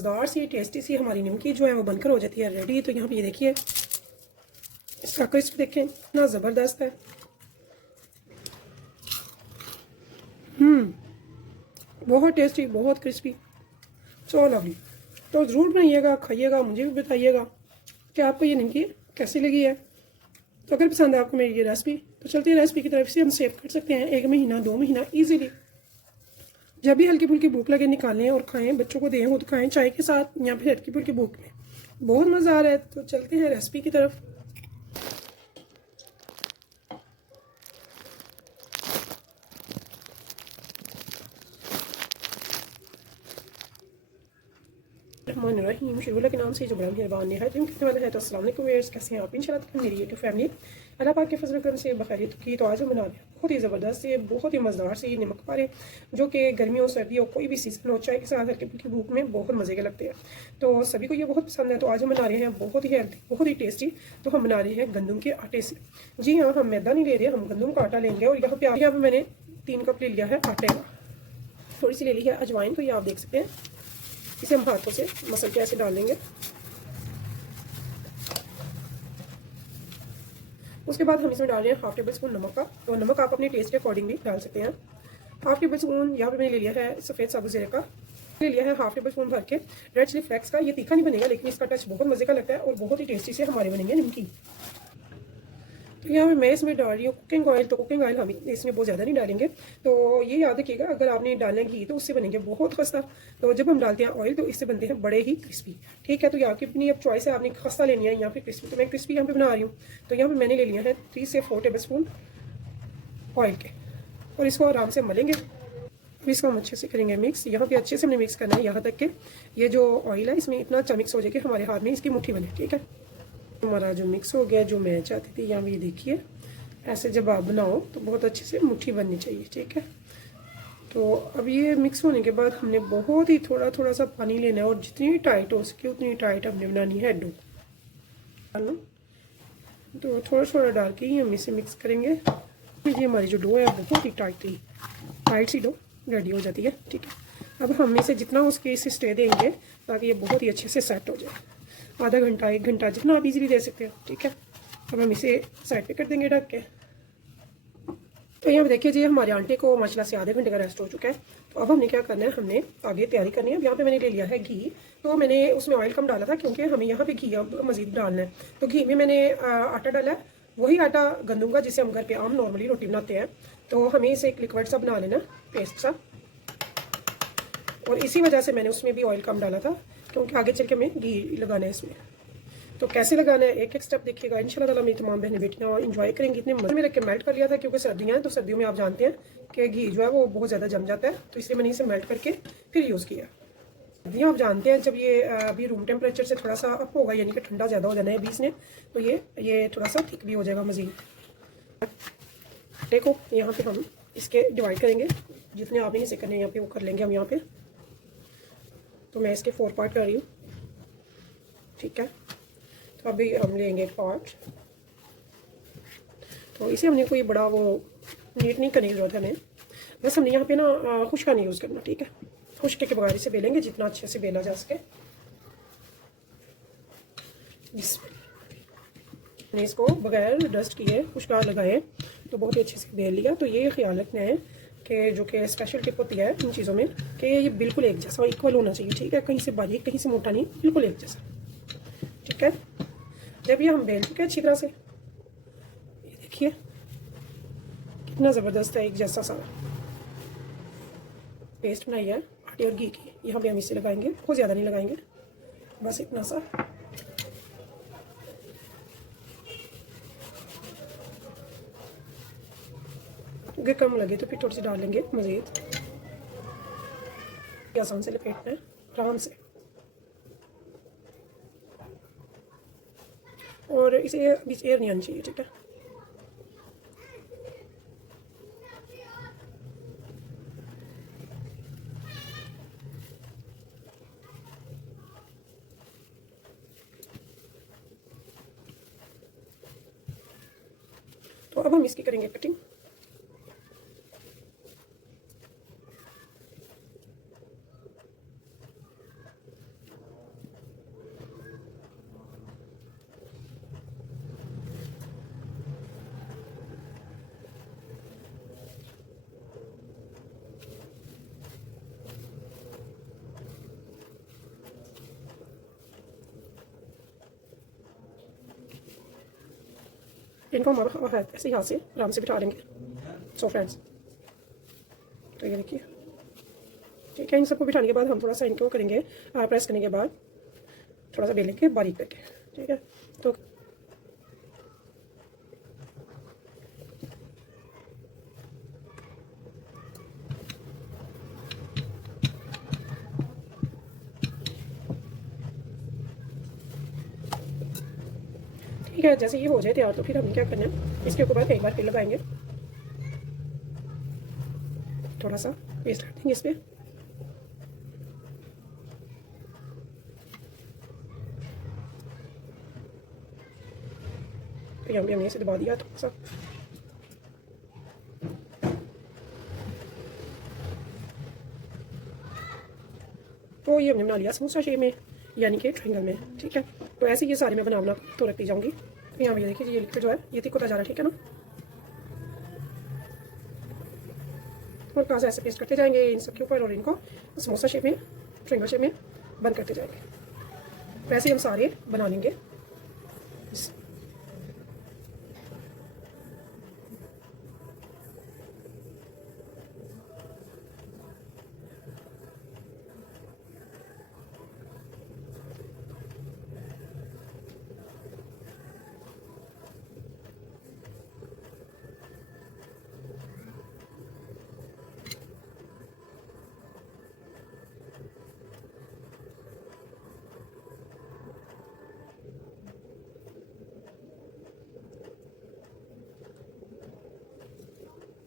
मज़ेदार सी टेस्टी सी हमारी निमकी जो है वो बनकर हो जाती है रेडी। तो यहाँ पे ये देखिए इसका क्रिस्प देखें इतना ज़बरदस्त है। बहुत टेस्टी, बहुत क्रिस्पी, सो लवली। तो ज़रूर बनाइएगा, खाइएगा, मुझे भी बताइएगा कि आपको ये निमकी कैसी लगी है। तो अगर पसंद है आपको मेरी ये रेसिपी तो चलती है रेसिपी की तरफ से हम सेव कर सकते हैं 1 महीना 2 महीना ईजीली। जब भी हल्की फुल्की भूख लगे निकालें और खाएं, बच्चों को दें, खुद खाएं चाय के साथ या फिर हल्की फुल्की भूख में, बहुत मज़ा आ रहा है। तो चलते हैं रेसिपी की तरफ। रहमानिर्रहीम, शुरू के नाम से जो बड़ा मेहरबान नहायत रहने वाला है। तो अस्सलाम वालेकुम व्यूअर्स, कैसे हैं आप? इंशाल्लाह मेरी यूट्यूब फैमिली अल्लाह पाक के फजल करम से बखैरियत की। तो आज हम बना रहे हैं बहुत ही ज़बरदस्त से, बहुत ही मज़ेदार से नमक पारे, जो कि गर्मियों सर्दियों कोई भी सीज़न हो, चाय के साथ हल्की फुल्की भूख में बहुत मज़े के लगते हैं। तो सभी को ये बहुत पसंद है। तो आज हम बना रहे हैं बहुत ही हेल्थी, बहुत ही टेस्टी। तो हम बना रहे हैं गंदम के आटे से। जी हाँ, हम मैदा नहीं ले रहे, हम गंदम का आटा लेंगे। और यहाँ पे मैंने 3 कप ले लिया है आटे का। थोड़ी सी ले ली है अजवाइन, तो ये आप देख सकते हैं। इसे हम हाथों से मसल के ऐसे डाल लेंगे। उसके बाद हम इसमें डाल रहे हैं 1/2 टेबल स्पून नमक का। तो नमक आप अपने टेस्ट के अकॉर्डिंग भी डाल सकते हैं। 1/2 टेबल स्पून यहाँ पे मैंने ले लिया है सफ़ेद साबुत ज़ीरे का, ले लिया है 1/2 टेबल स्पून भर के रेड चिली फ्लेक्स का। ये तीखा नहीं बनेगा, लेकिन इसका टच बहुत मज़े का लगता है और बहुत ही टेस्टी से हमारे बनेंगे निमकी। तो यहाँ पे मैं इसमें डाल रही हूँ कुकिंग ऑयल। तो कुकिंग ऑयल हम इसमें बहुत ज़्यादा नहीं डालेंगे। तो ये याद रखिएगा, अगर आपने डालना घी तो उससे बनेंगे बहुत खस्ता। तो जब हम डालते हैं ऑयल तो इससे बनते हैं बड़े ही क्रिस्पी। ठीक है, तो ये आपकी अपनी अब चॉइस है, आपने खस्ता लेनी है या फिर क्रिस्पी। तो मैं क्रिस्पी यहाँ पे बना रही हूँ। तो यहाँ पर मैंने ले लिया है 3 से 4 टेबल स्पून ऑयल के, और इसको आराम से मलेंगे। फिर इसको हम अच्छे से करेंगे मिक्स। यहाँ पे अच्छे से हमने मिक्स करना है, यहाँ तक कि ये जो ऑयल है इसमें इतना अच्छा मिक्स हो जाए कि हमारे हाथ में इसकी मुट्ठी बने। ठीक है, हमारा जो मिक्स हो गया, जो मैं चाहती थी, यहाँ ये देखिए ऐसे जब आप बनाओ तो बहुत अच्छे से मुट्ठी बननी चाहिए। ठीक है, तो अब ये मिक्स होने के बाद हमने बहुत ही थोड़ा थोड़ा सा पानी लेना है, और जितनी टाइट हो सके उतनी टाइट हमने बनानी है डो। तो थोड़ा थोड़ा डाल के ही हम इसे मिक्स करेंगे। ये हमारी जो डो है बहुत ही टाइट सी डो रेडी हो जाती है। ठीक है, अब हम इसे जितना उसके इसे स्टे देंगे ताकि ये बहुत ही अच्छे से सेट हो जाए। आधा घंटा 1 घंटा जितना आप इजीली दे सकते हो। ठीक है, अब हम इसे साइड पे कर देंगे ढक के। तो यहाँ पे देखिए जी, हमारे आटे को माशाल्लाह से आधे घंटे का रेस्ट हो चुका है। तो अब हमने क्या करना है, हमने आगे तैयारी करनी है। अब यहाँ पे मैंने ले लिया है घी। तो मैंने उसमें ऑयल कम डाला था क्योंकि हमें यहाँ पे घी अब मज़ीद डालना है। तो घी में मैंने आटा डाला है, वही आटा गंदम का जिसे हम घर पे आम नॉर्मली रोटी बनाते हैं। तो हमें इसे एक लिक्विड सा बना लेना, पेस्ट सा। और इसी वजह से मैंने उसमें भी ऑयल कम डाला था, क्योंकि आगे चल के हमें घी लगाना है इसमें। तो कैसे लगाना है एक एक स्टेप देखिएगा। इंशाल्लाह ताला मेरी तमाम बहनें बेटियाँ एंजॉय करेंगी। इतने मज़े में रख के मेल्ट कर लिया था, क्योंकि सर्दियाँ हैं तो सर्दियों में आप जानते हैं कि घी जो है वो बहुत ज़्यादा जम जाता है। तो इसलिए मैंने इसे मेल्ट करके फिर यूज़ किया। सर्दियाँ आप जानते हैं जब ये अभी रूम टेम्परेचर से थोड़ा सा अप होगा, यानी कि ठंडा ज़्यादा हो जाना है बीच में, तो ये थोड़ा सा थिक भी हो जाएगा मज़ीद। देखो यहाँ पर हम इसके डिवाइड करेंगे, जितने आप इसे करने यहाँ पे वो कर लेंगे हम यहाँ पे। तो मैं इसके 4 पार्ट कर रही हूँ। ठीक है, तो अभी हम लेंगे एक पार्ट। तो इसे हमने कोई बड़ा वो नीट नहीं करने की जरूरत है हमें, बस हमने यहाँ पे ना खुश्का नहीं यूज़ करना। ठीक है, खुश्के के बगैर इसे बेलेंगे जितना अच्छे से बेला जा सके। मैंने इसको बगैर डस्ट किए खुश्का लगाए तो बहुत ही अच्छे से बेल लिया। तो ये ख्याल रखना है कि जो कि स्पेशल टिप होती है इन चीज़ों में, कि ये बिल्कुल एक जैसा इक्वल होना चाहिए। ठीक है, कहीं से बारीक कहीं से मोटा नहीं, बिल्कुल एक जैसा। ठीक है, जब ये हम बेल चुके अच्छी तरह से, ये देखिए कितना ज़बरदस्त है, एक जैसा सा पेस्ट बनाई है आटे और घी की। यहाँ पे हम इसे लगाएंगे, बहुत ज़्यादा नहीं लगाएंगे, बस इतना सा। अगर कम लगे तो फिर थोड़ी सी डाल लेंगे मज़ीद। आसान से लपेटना है आराम से, और इसे बीच एयर नहीं आनी चाहिए। ठीक है, तो अब हम इसकी करेंगे कटिंग। इनको हम ऐसे ही हाथ से आराम से बिठा लेंगे। सो फ्रेंड्स, तो ये देखिए, ठीक है। इन सबको बिठाने के बाद हम थोड़ा सा इनको करेंगे, प्रेस करने के बाद थोड़ा सा बेलेंगे बारीक करके, ठीक है। तो ठीक है, जैसे ये हो जाए तैयार तो फिर हमें क्या करना है, इसके ऊपर एक बार फिर लगाएंगे, थोड़ा सा पेस्ट कर देंगे इस पर। तो यहाँ भी हमने इसे दबा दिया थोड़ा सा। तो ये हमने बना लिया समोसा शेप में, यानी कि ट्रायंगल में, ठीक है। तो ऐसे ये सारे मैं बना तो रखती जाऊँगी। तो यहाँ भी देखिए, ये लिक्विड जो है ये थिक होता जा रहा है, ठीक है ना। और कहाँ से ऐसे पेस्ट करते जाएंगे इन सब के ऊपर और इनको समोसा शेप में, ट्रायंगल शेप में बंद करते जाएंगे। वैसे हम सारे बना लेंगे।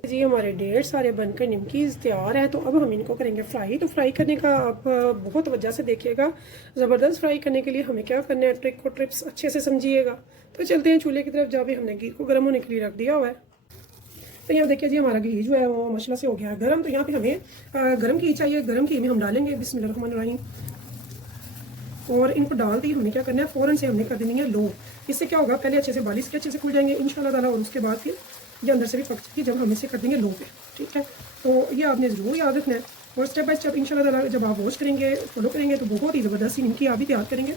जी हमारे ढेर सारे बनकर निमकीज़ तैयार है। तो अब हम इनको करेंगे फ्राई। तो फ्राई करने का आप बहुत वजह से देखिएगा, ज़बरदस्त फ्राई करने के लिए हमें क्या करना है, ट्रिक को टिप्स अच्छे से समझिएगा। तो चलते हैं चूल्हे की तरफ, जहाँ भी हमने घी को गर्म होने के लिए रख दिया हुआ है। तो यहाँ देखिए जी, हमारा घी जो है वो माशाल्लाह से हो गया है गर्म। तो यहाँ पे हमें गर्म घी चाहिए। गर्म घी में हम डालेंगे बिस्मिल्लाहिर्रहमानिर्रहीम, और इनको डालते ही हमें क्या करना है, फ़ौरन से हमने कर देनी है लो। इससे क्या होगा, पहले अच्छे से बालिश के अच्छे से खुल जाएंगे इंशाल्लाह ताला, और उसके बाद फिर ये अंदर से भी पक जाएगी जब हम इसे कर देंगे लो पे, ठीक है। तो ये आपने ज़रूर याद रखना है, और स्टेप बाय स्टेप इंशाल्लाह ताला जब आप वॉच करेंगे, फॉलो करेंगे, तो बहुत ही ज़बरदस्त निमकी आप भी तैयार करेंगे,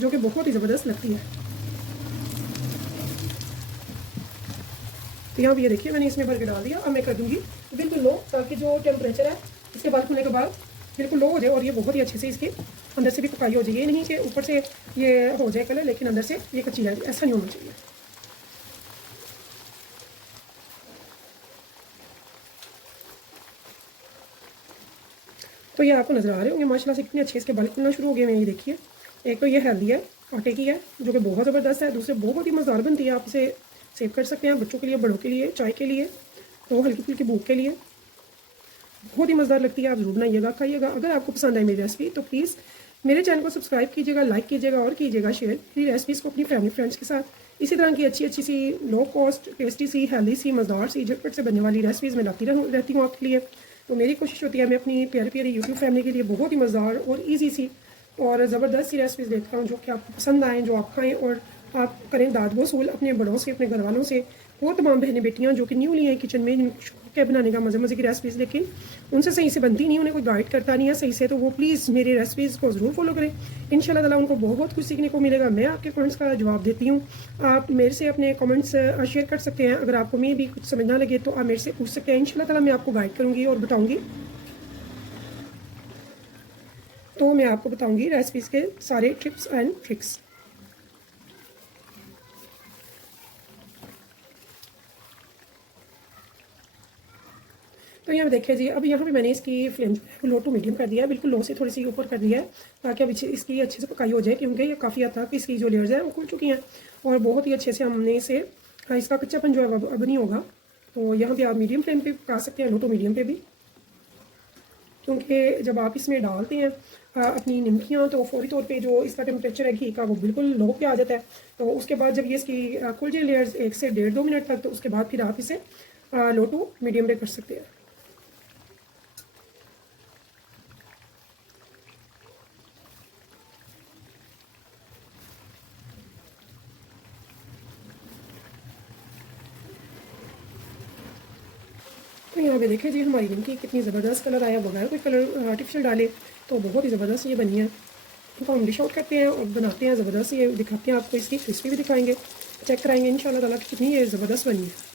जो कि बहुत ही ज़बरदस्त लगती है। तो यहाँ भी ये देखिए, मैंने इसमें भर के डाल दिया। अब मैं कर दूँगी बिल्कुल लो, ताकि जो टेम्परेचर है इसके बाद खुलने के बाद बिल्कुल लो हो जाए, और ये बहुत ही अच्छे से इसके अंदर से भी पकाई हो जाए। ये नहीं कि ऊपर से ये हो जाए कलर लेकिन अंदर से ये कच्ची रह जाए, ऐसा नहीं होना चाहिए। तो ये आपको नज़र आ रहे होंगे माशाल्लाह से कितने अच्छे इसके बाल खुलना शुरू हो गए हैं। ये देखिए, एक तो ये हेल्दी है, आटे की है, जो कि बहुत ज़बरदस्त है। दूसरे बहुत ही मज़ेदार बनती है, आप इसे सेव कर सकते हैं बच्चों के लिए, बड़ों के लिए, चाय के लिए, तो हल्की फुल्की भूख के लिए बहुत ही मज़ेदार लगती है। आप जरूर बनाइएगा, खाइएगा। अगर आपको पसंद आई मेरी रेसिपी तो प्लीज़ मेरे चैनल को सब्सक्राइब कीजिएगा, लाइक कीजिएगा और कीजिएगा शेयर मेरी रेसिपीज़ को अपनी फैमिली फ्रेंड्स के साथ। इसी तरह की अच्छी अच्छी सी लो कॉस्ट, टेस्टी सी, हेल्दी सी, मज़ेदार सी, झटपट से बनने वाली रेसिपीज़ मैं लाती रहती हूँ आपके लिए। तो मेरी कोशिश होती है मैं अपनी प्यारी प्यारी यूट्यूब फैमिली के लिए बहुत ही मज़ेदार और ईजी सी और ज़बरदस्त सी रेसिपीज़ लेता हूँ, जो कि आपको पसंद आएँ, जो आप खाएँ और आप करें दाद वसूल अपने बड़ों से, अपने घर वालों से। वो तमाम बहनें बेटियाँ जो कि न्यूली हैं किचन में, जिनको शौक है बनाने का मज़े मज़े की रेसिपीज़, लेकिन उनसे सही से बनती नहीं, उन्हें कोई गाइड करता नहीं है सही से, तो वो प्लीज़ मेरी रेसिपीज़ को ज़रूर फॉलो करें। इंशाल्लाह ताला उनको बहुत कुछ सीखने को मिलेगा। मैं आपके कमेंट्स का जवाब देती हूँ, आप मेरे से अपने कमेंट्स शेयर कर सकते हैं। अगर आपको मैं भी कुछ समझ ना लगे तो आप मेरे से पूछ सकते हैं, इंशाल्लाह ताला मैं आपको गाइड करूँगी और बताऊँगी। तो मैं आपको बताऊँगी रेसिपीज़ के सारे टिप्स एंड ट्रिक्स। तो यहाँ देखिए जी, अब यहाँ पे मैंने इसकी फ्लेम लो टू मीडियम कर दिया है, बिल्कुल लो से थोड़ी सी ऊपर कर दिया है, ताकि अब इसकी अच्छे से पकाई हो जाए, क्योंकि ये काफ़ी हद तक इसकी जो लेयर्स हैं वो खुल चुकी हैं और बहुत ही अच्छे से हमने इसे, इसका कच्चापन जो है अब नहीं होगा। तो यहाँ पे आप मीडियम फ्लेम पे पका सकते हैं, लो टू मीडियम पे भी, क्योंकि जब आप इसमें डालते हैं अपनी निमकियाँ तो फौरी तौर पे जो इसका टेम्परेचर है घी का वो बिल्कुल लो पे आ जाता है। तो उसके बाद जब ये इसकी खुल जाए लेयर्स 1 से 1.5-2 मिनट तक, तो उसके बाद फिर आप इसे लो टू मीडियम पे कर सकते हैं। तो यहाँ पे देखिए जी, हमारी निमकी कितनी ज़बरदस्त कलर आया, बगैर कोई कलर आर्टिफिशियल डाले, तो बहुत ही ज़बरदस्त ये बनी है। तो हम डिश आउट करते हैं और बनाते हैं ज़बरदस्त, ये दिखाते हैं आपको, इसकी क्रिस्पी भी दिखाएंगे। चेक कराएंगे इंशाल्लाह ताला कि कितनी ये ज़बरदस्त बनी है।